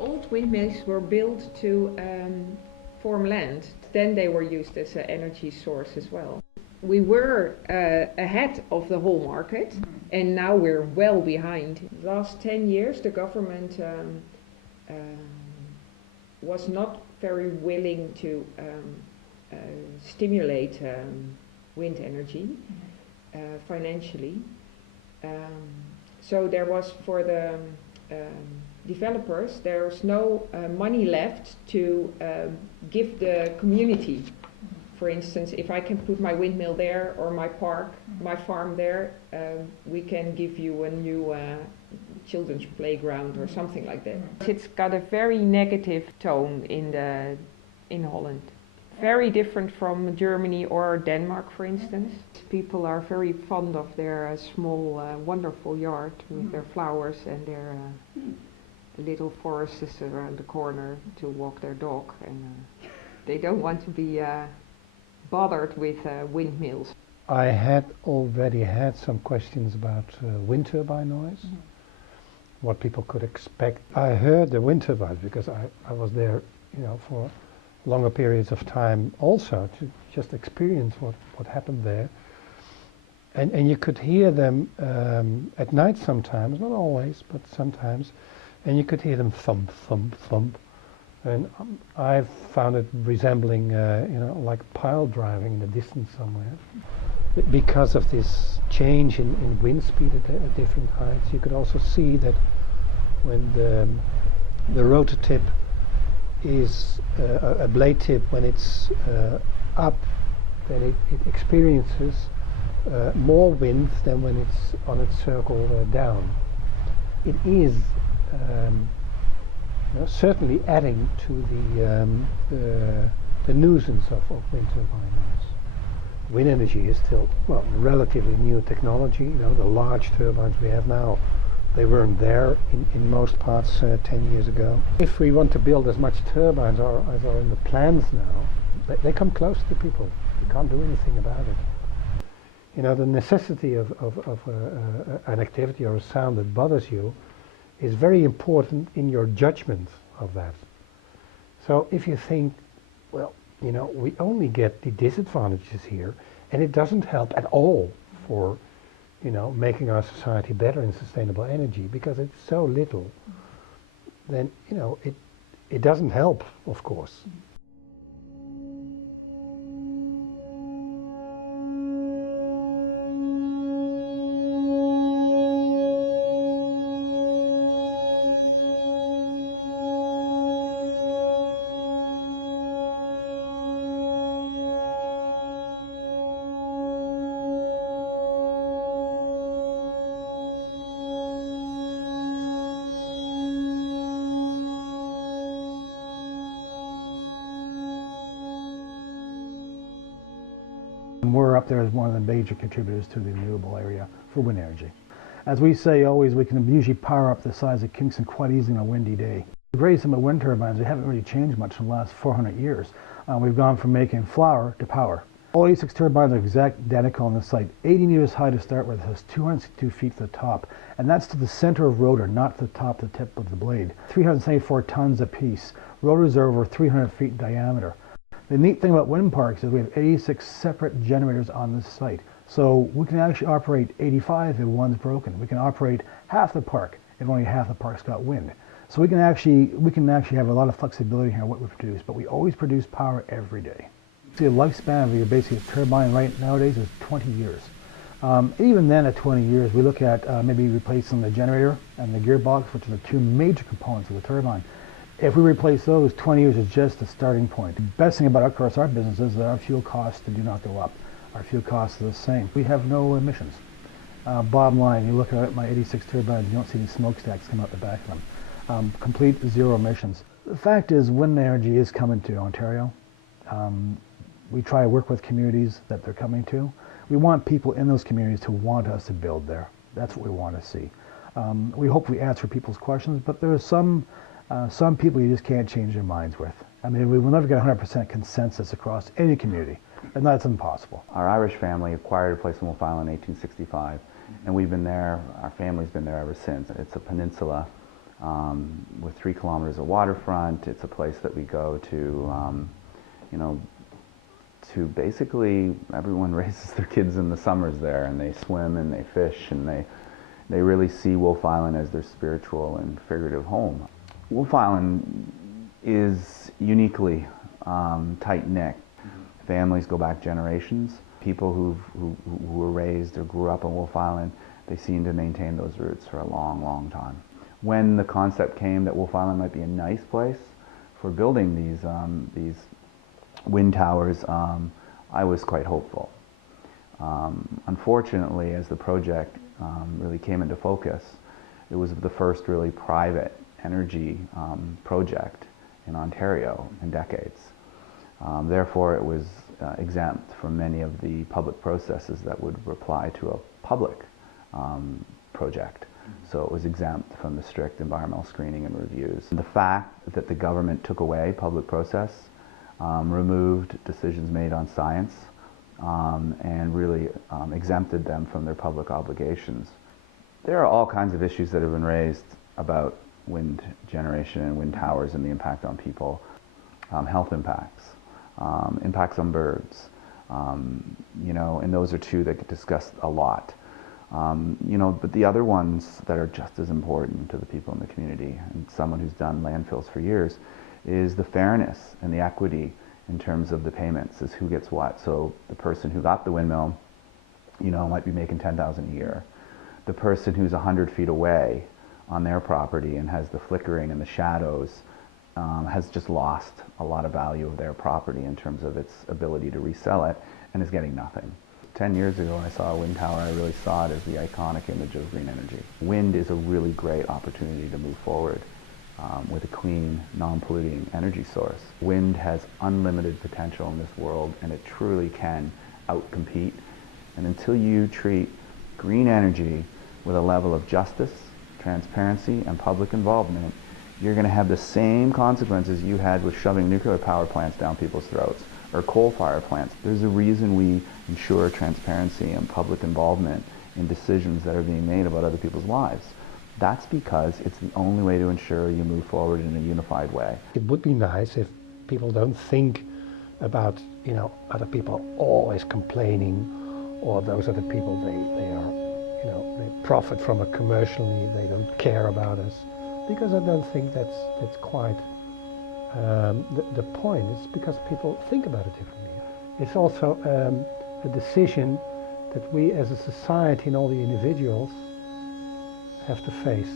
Old windmills were built to form land. Then they were used as an energy source as well. We were ahead of the whole market, and now we're well behind. The last 10 years the government was not very willing to stimulate wind energy financially. So there was, for the developers, there's no money left to give the community. For instance, if I can put my windmill there or my park, my farm there, we can give you a new children's playground or something like that. It's got a very negative tone in Holland. Very different from Germany or Denmark, for instance. People are very fond of their small, wonderful yard with their flowers and their little forests around the corner to walk their dog, and they don't want to be bothered with windmills. I had already had some questions about wind turbine noise, what people could expect. I heard the wind turbines because I was there, for longer periods of time also to just experience what happened there. And you could hear them at night sometimes, not always, but sometimes, and you could hear them thump, thump, thump. And I found it resembling, like pile driving in the distance somewhere. Because of this change in wind speed at different heights, you could also see that when the rotor tip is a blade tip, when it's up, then it experiences more wind than when it's on its circle down. It is certainly adding to the nuisance of wind turbine noise. Wind energy is still, relatively new technology. The large turbines we have now, they weren't there in most parts 10 years ago. If we want to build as much turbines as are in the plans now, they come close to people. You can't do anything about it. The necessity of an activity or a sound that bothers you is very important in your judgment of that. So if you think, we only get the disadvantages here, and it doesn't help at all for, making our society better in sustainable energy because it's so little, then, it doesn't help, of course. We're up there as one of the major contributors to the renewable area for wind energy. As we say always, we can usually power up the size of Kingston quite easily on a windy day. The greatest thing about wind turbines, they haven't really changed much in the last 400 years. We've gone from making flour to power. All 86 turbines are exactly identical on the site. 80 meters high to start with, it has 262 feet to the top. And that's to the center of rotor, not to the top of the tip of the blade. 374 tons apiece. Rotors are over 300 feet in diameter. The neat thing about wind parks is we have 86 separate generators on this site. So we can actually operate 85 if one's broken. We can operate half the park if only half the park's got wind. So we can actually have a lot of flexibility here in what we produce, but we always produce power every day. See, the lifespan of your basic turbine right nowadays is 20 years. Even then at 20 years, we look at maybe replacing the generator and the gearbox, which are the two major components of the turbine. If we replace those, 20 years is just the starting point. The best thing about, of course, our business is that our fuel costs do not go up. Our fuel costs are the same. We have no emissions. Bottom line, you look at my 86 turbines, you don't see any smokestacks come out the back of them. Complete zero emissions. The fact is, wind energy is coming to Ontario. We try to work with communities that they're coming to. We want people in those communities to want us to build there. That's what we want to see. We hope we answer people's questions, but there are some people you just can't change their minds with. I mean, we will never get 100% consensus across any community, and that's impossible. Our Irish family acquired a place in Wolf Island in 1865, and we've been there, our family's been there ever since. It's a peninsula with 3 kilometers of waterfront. It's a place that we go to, you know, to basically, everyone raises their kids in the summers there, and they swim and they fish, and they really see Wolf Island as their spiritual and figurative home. Wolf Island is uniquely tight-knit. Families go back generations. People who were raised or grew up on Wolf Island, they seem to maintain those roots for a long, long time. When the concept came that Wolf Island might be a nice place for building these wind towers, I was quite hopeful. Unfortunately, as the project really came into focus, it was the first really private energy project in Ontario in decades. Therefore, it was exempt from many of the public processes that would apply to a public project. So it was exempt from the strict environmental screening and reviews. The fact that the government took away public process, removed decisions made on science, and really exempted them from their public obligations. There are all kinds of issues that have been raised about wind generation and wind towers and the impact on people, health impacts, impacts on birds, you know, and those are two that get discussed a lot. You know, but the other ones that are just as important to the people in the community, and someone who's done landfills for years, is the fairness and the equity in terms of the payments, is who gets what. So the person who got the windmill, you know, might be making $10,000 a year. The person who's 100 feet away on their property and has the flickering and the shadows has just lost a lot of value of their property in terms of its ability to resell it, and is getting nothing. 10 years ago when I saw a wind tower, I really saw it as the iconic image of green energy. Wind is a really great opportunity to move forward with a clean, non-polluting energy source. Wind has unlimited potential in this world, and it truly can outcompete. And until you treat green energy with a level of justice, transparency, and public involvement, you're going to have the same consequences you had with shoving nuclear power plants down people's throats or coal-fired plants. There's a reason we ensure transparency and public involvement in decisions that are being made about other people's lives. That's because it's the only way to ensure you move forward in a unified way. It would be nice if people don't think about, you know, other people always complaining, or those other people, they are, you know, they profit from it commercially, they don't care about us. Because I don't think that's quite the point. It's because people think about it differently. It's also a decision that we as a society and all the individuals have to face.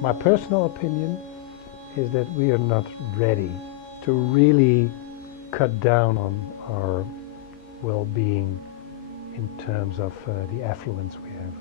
My personal opinion is that we are not ready to really cut down on our well-being in terms of the affluence we have.